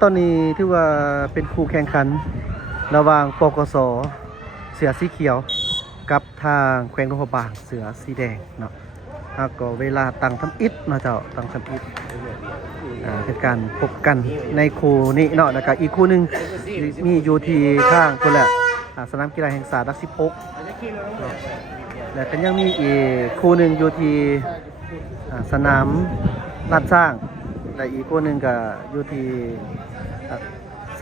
ตอนนี้ที่ว่าเป็นคู่แข่งขันระหว่างปกสเสือสีเขียวกับทางแขวงหลวงพระบางเสือสีแดงเนาะก็เวลาตั้งทำอิฐเนาะเจ้าตั้งทำอิฐเป็นการพบกันในคู่นี้เนาะแล้วก็อีกคู่หนึงมีอยู่ที่ทางคนแหละสนามกีฬาแห่งชาติรักสิบหกแล้วก็ยังมีอีกคู่หนึงอยู่ที่สนามลาดสร้างและอีกคู่หนึงก็อยู่ที่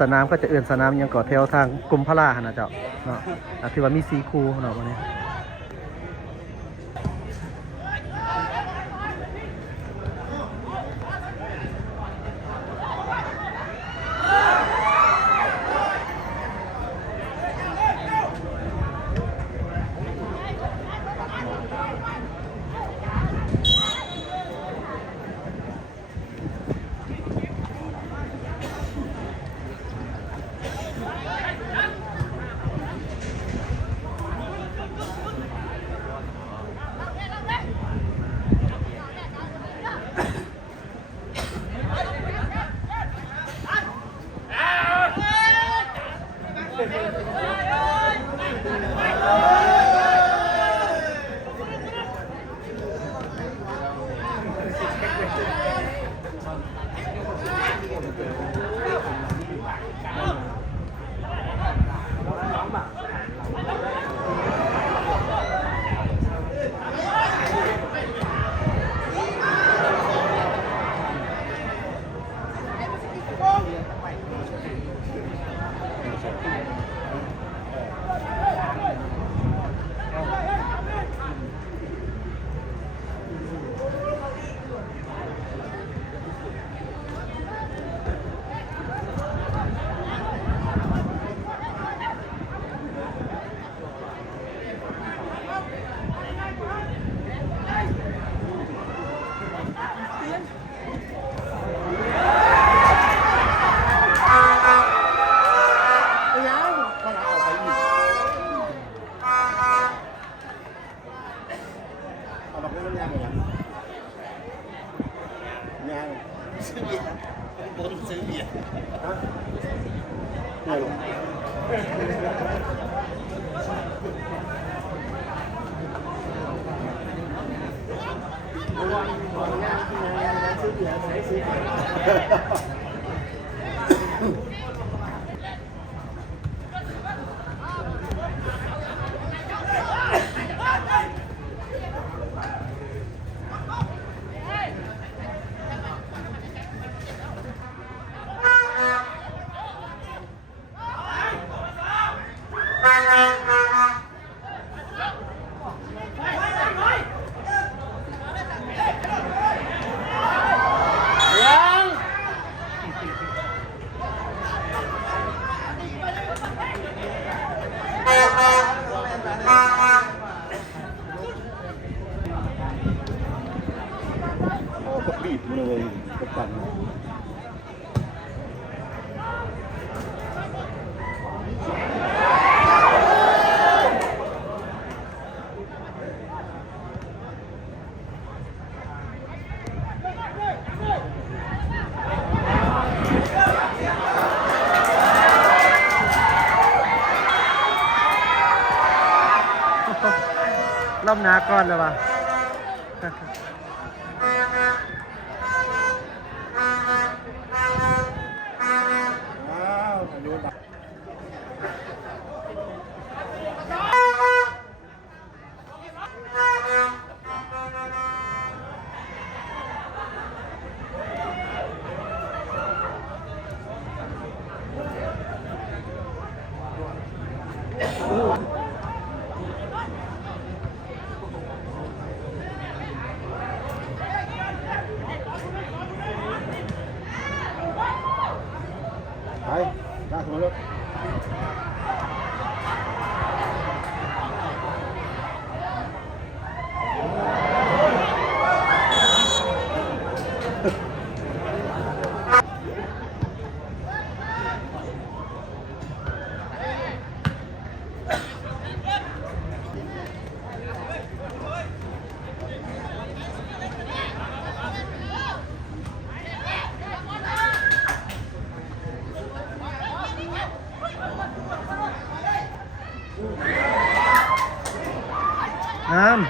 สนามก็จะเอื่นสนามยังก่อแถวทางกรมพระรานะเจ้าเนาะที่ว่ามี4คู่เนาะวันนี้บีบเลยประกันรอบหน้าก่อนเลยวะไปลากมาเลย งาม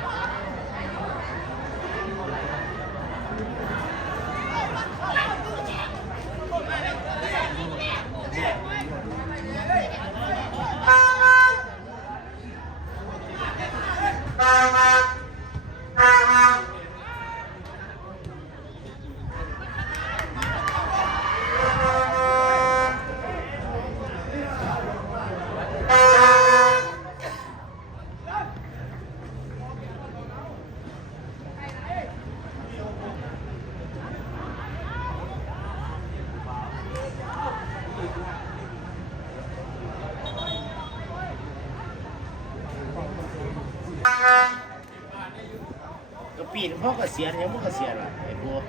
ก็ปีนพ่อเกษียณยังไม่เกษียณอ่ะไอ้พวก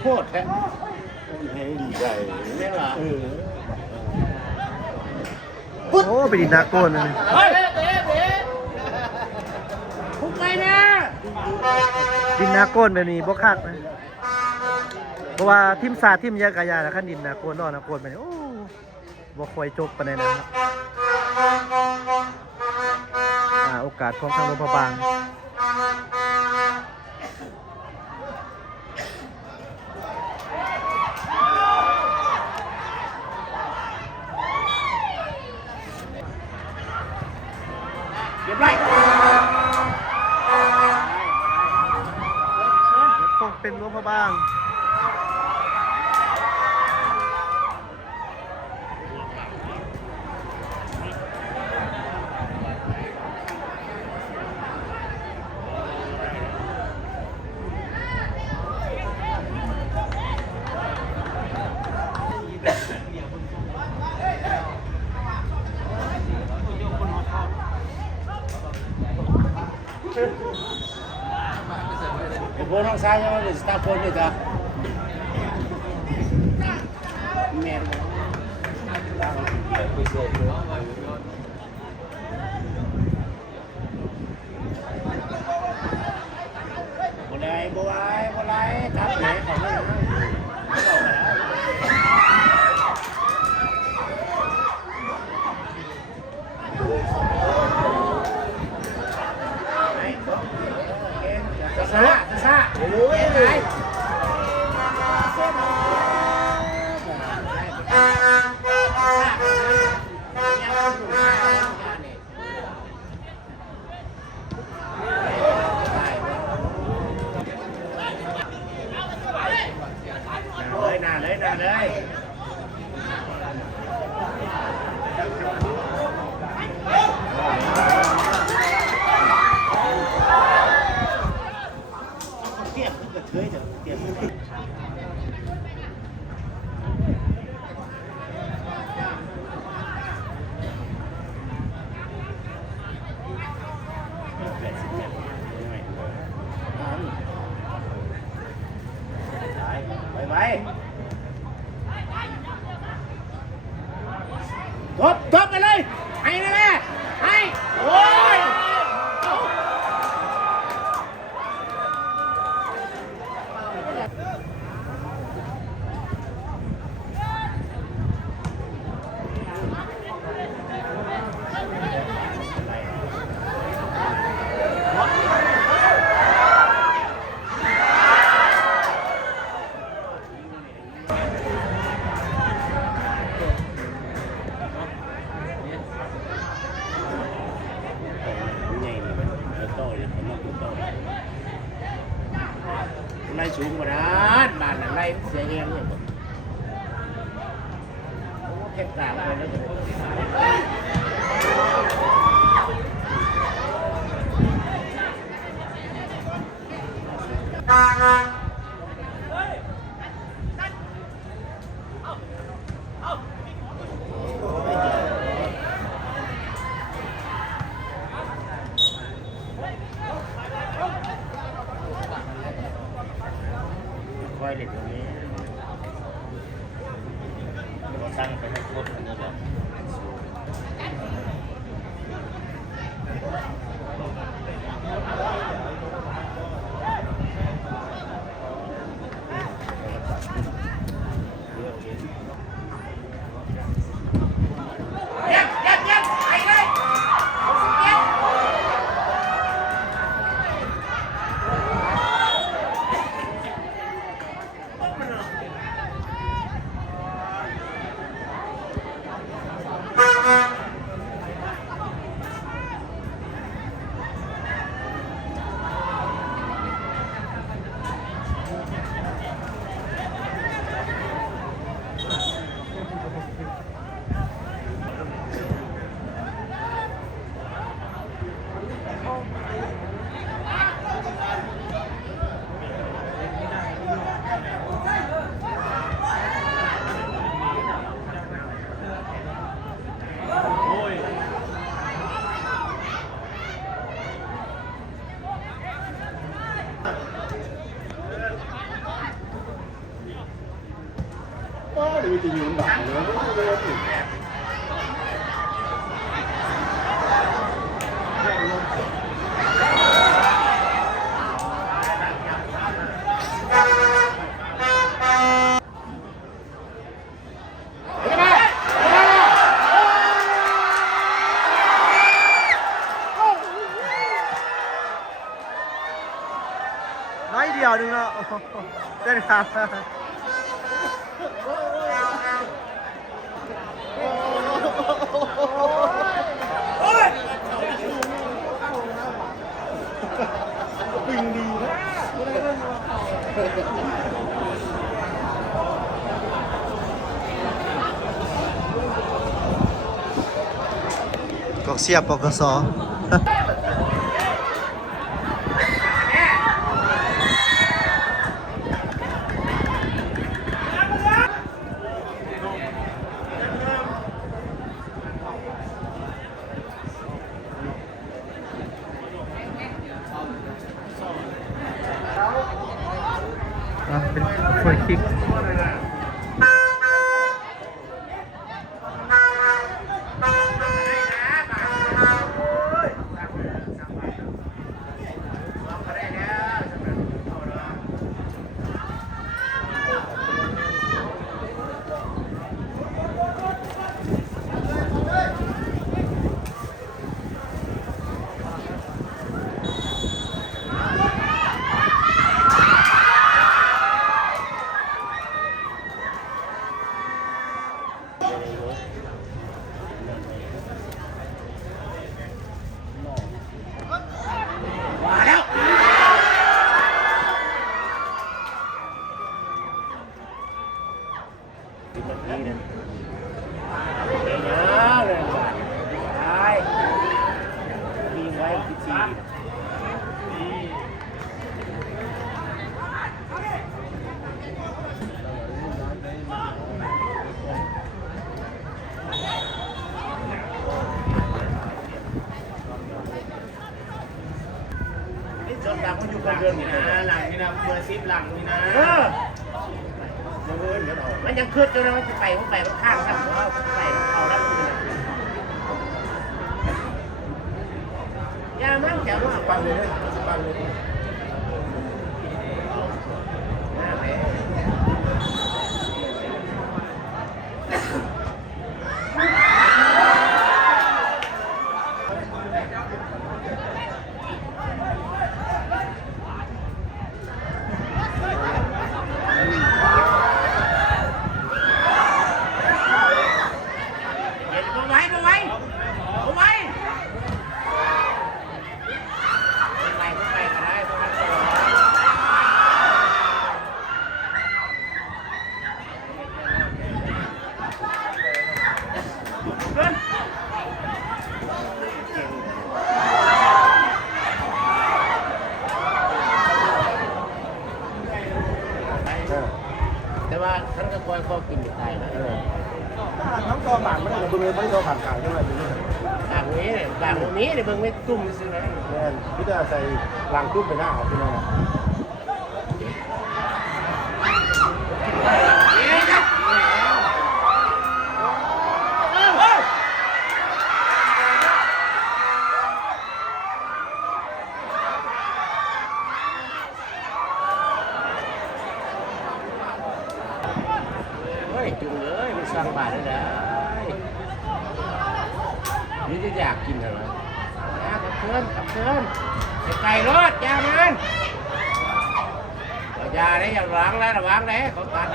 โคตรแท้ให้ดีใจเนี่ยล่ะ โอ้ไปดินนาโก้นเลย เฮ้ยพุกไปนะ ดินนาโก้นแบบนี้บ่คักนะเพราะว่าทีมศาสตร์ทีมยากายาแล้วคันดินนาโก้นรอนาโก้นไปนี่โอ้บ่ค่อยจบปานใดนะครับโอกาสของทางโรงพยาบาล เรียบร้อย คงเป็นรั้วพระบางไอ้พวกน้องชายยังไม่ได้สตาร์ทคนเลยจ้ะแม่บ่ได้บ่ไหวบ่ไหวครับไหนของไม่ซาซาโอ้ยไงน่าเลยเทียบกับเฉยเถอะเทียบไปทบไปเลยให้นะแม่ให้โอ้ยไล่สูงกว่านั้นบ้านนั้นไล่เสียเองเลยแค่กลางไปแล้วค่อยเด็ดตรงนี้เราสร้างไปให้ครบอันนี้แหละเ ว้าวดีจะยืนแบบนี้น้อยเดียวนึงเนาะได้ครับปิงดีนะกอกเสียบปกสเป็นฟรีคิกมาแล้วนี่นะเลยได้มีไว้พิธีจนดังมันอยู่คนเดินนี่นะหลังนี่นะเบอร์10หลังนี่นะมันยังคืดจนมันจะไปมันข้างซ้ำว่าไปเอาแล้วมันยามั่งแถวนู้นปังเลยปังเลยน่าแหละแต่ว่าท่านก็คอยข้อกินอยู่ไทยนะน้องตัวบางไม่ได้เบิ่งไม่ตัวผ่านกลางใช่ไหมบางนี้เนี่ยบางนี้เนี่ยเบิ่งไม่ตุ้มซื้อนะเนี่ยพี่จะใส่รางตุ้มไปหน้าเอาที่นั่นนะจุงเลยไม่สร้างบ้านได้นี่จะอยากกินอะไรกับเพื่อนไก่รถยามันยาได้อย่าล้างแล้วระวังเลยเขาตัด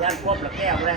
ย่านพบละแก้วได้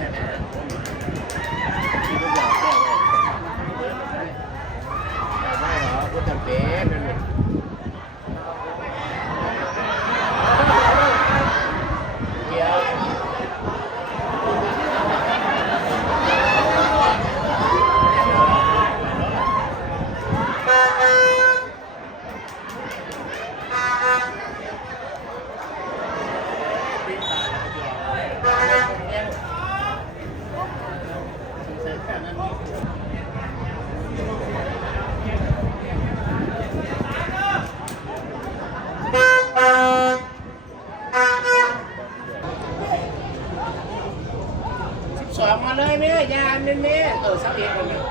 12มาเลยแม่ยาแม่แม่21คนนึง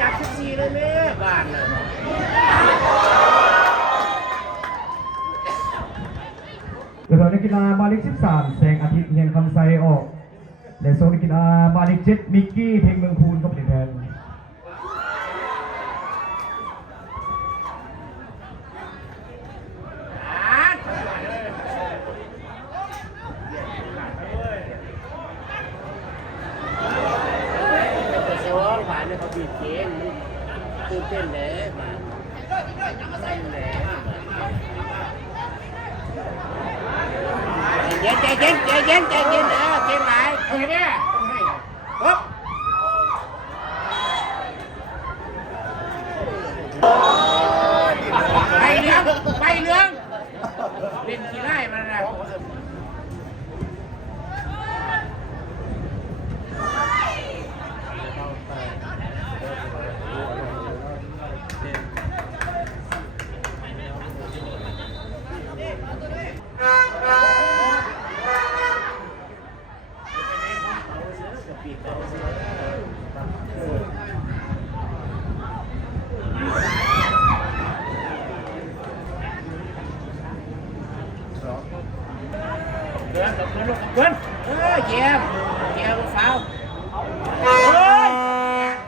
จับ14เลยแม่บ้านน่ะ เรือนักกีฬาบาลิก13แสงอาทิตย์เฮียงคำไซออกและโซนนักกีฬาบาลิก7มิกกี้เพ็งเมืองพูนก็เป็นแทน ผ่านเนี่ยเขาบีบเกมตื่นเต้นเลยมาเต้นเลยใจเย็นเกมไหนเฮ้ยเนี่ยปุ๊บไปเรื่องเล่นขี้ไล่มาแล้วเพื่อนเยี่ยมฟาวเฮ้ย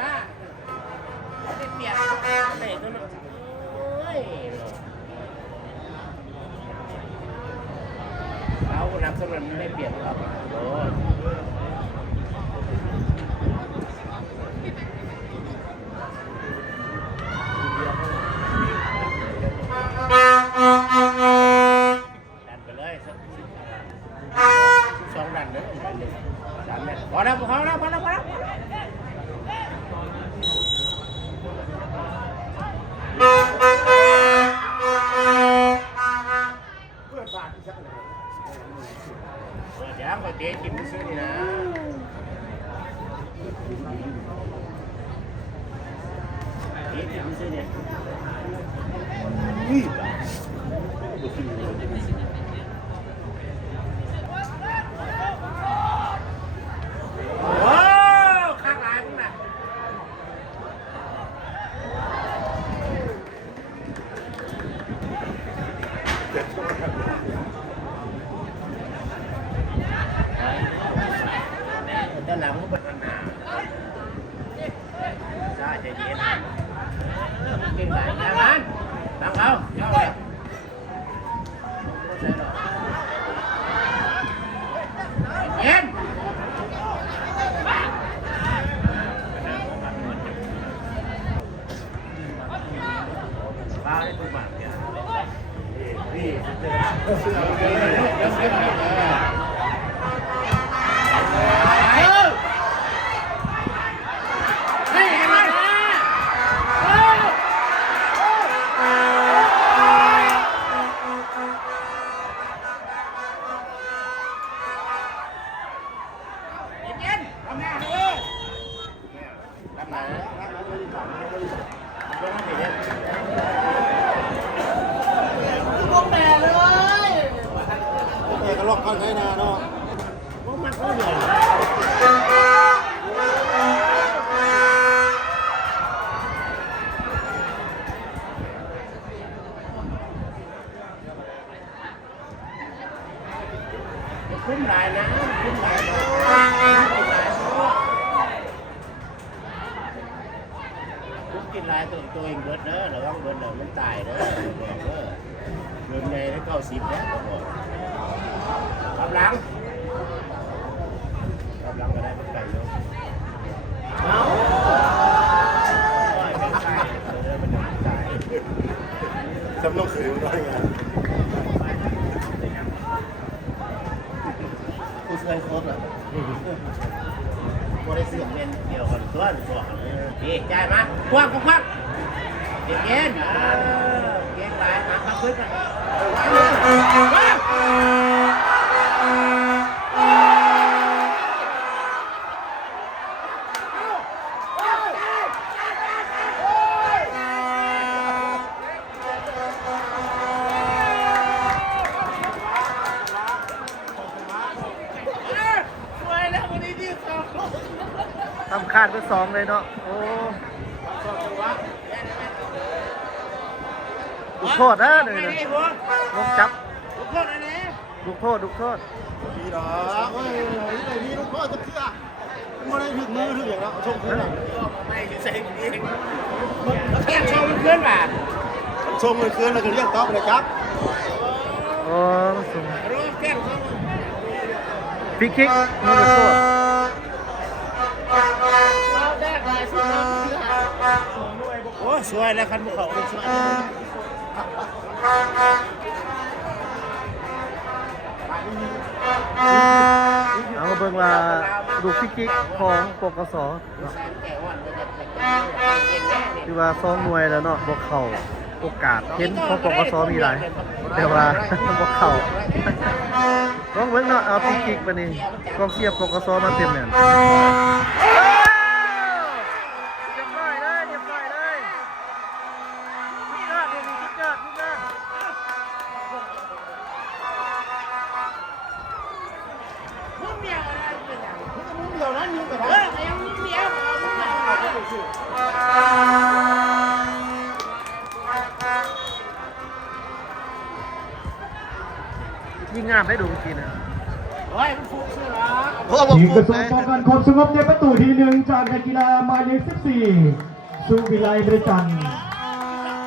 บ้าไม่เปลี่ยนเตะตัวนึงเฮ้ยเรานับสำหรับไม่เปลี่ยนหรอกโดน2 ดันเลย3 เมตรพอแล้วเพื่อนฝากที่ชักเลยเดี๋ยวไปเตะกินซื้อนี่นะเตะกินซื้อเนี่ยด้านหลังก็เป็นปัญหาใช่ใจเย็นเก่งหลายนะมันตั้งเขาเข้าเลยเย็นบ้าได้ตัวบาดเนี่ยนี่เอกระลอกข้างในนาเนาะมันก็ใหญ่คุ้มหลายนะคุ้มหลายคุ้มกินหลายตัวเองเบิดเด้อระวังเบิดเด้อมันตายเด้อบอกเด้อเดินในแล้ว90แล้วบอกรับหลังก็ได้เป็นไก่เนาะเอาเป็นไก่เป็นไก่สำนกขืนด้วยไงกูช่วยโค้ดเหรอกูได้เสื่อมเป็นเดียวกันตัวบอกดีใจมาควักเย็นเย็นหลายมาขับขึ้นกันสวยแล้ววันนี้ดี ทำคาดเป็น2เลยเนาะโอ้ลูกโทษนะเดี๋ยวลูกจับลูกโทษลูกโทษ มีดอกเฮ้ยไอ้นี่ลูกพ่อจะเชื่อไม่ได้ถึงมือถึงอย่างนั้นชมขึ้นไม่ใช่เองแค่ชมมันขึ้นป่ะชมมันขึ้นแล้วก็เรียกต๊อกเลยครับ โอ้สูงฟรีคิกลูกโทษ โอ้สวยแล้วคันบุกเขาสวย เอามาเบิ่งว่าลูกฟรีคิกของปกสคือว่า2หน่วยแล้วเนาะบ่เข้าโอกาสเห็นของปกสมีหลายแต่ว่า บ่เข้าลองเบิ่งเนาะเอาฟรีคิกมานี่กองเชียร์ปกสมาเต็มแม่นเรียบร้อยเลยเรียบร้อยเลยสุดยอดเลยสุดยอดสุดยอด มุ้งเดียวนะมุ้งเดียวนะนิ้วกระดาษยังมุ้งเดียวยิ่งงามได้ดูเมื่อกี้นะ เฮ้ยมันฟุ้งเสือ ทีมกระทรวงป้องกันความสงบในประตูที่1จากการกีฬาหมายเลข14สุวิไลประจันทร์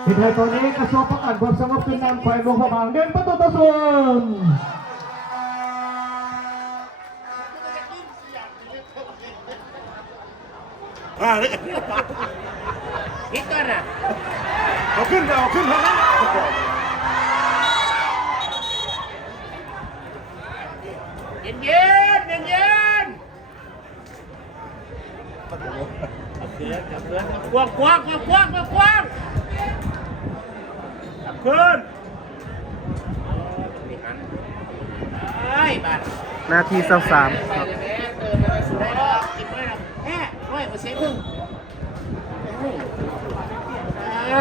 ทีมไทยตอนนี้กระทรวงป้องกันความสงบขึ้นนำแขวงหลวงพระบาง1ประตูต่อ0ฮิตก่อนนะเอาขึ้นเท่านั้นเย็นเย็นเย็นเย็นกว้างกว้างกว้างกว้างกว้างขึ้นเฮ้ยบ้าน นาที23ครับ เฮ้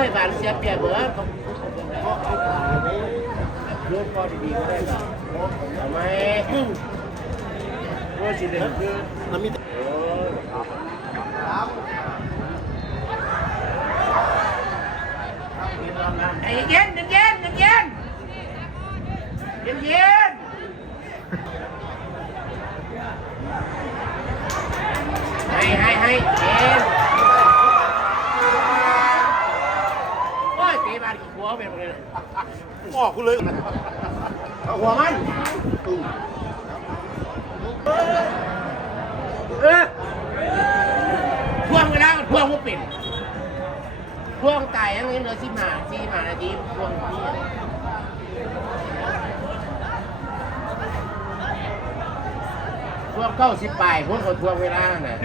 ยบ้านเสียเปรียบเบอร์เลื่อนพอดีๆก็ได้ครับทำไมโอ้ชิเล่นคือน้ำมีไอ้เย็นเย็นเย็นเย็นเย็นให้เย็นโอ้ยตีบาดกี่หัวเป็นเลยบอกกูเลยเอาหัวมันพวงกันแล้วพวงว่าเป็นพวงไก่ยังเหลือ10 นาทีพวงนี่พวง90 ปลายพวงคนพวงเวลาน่ะ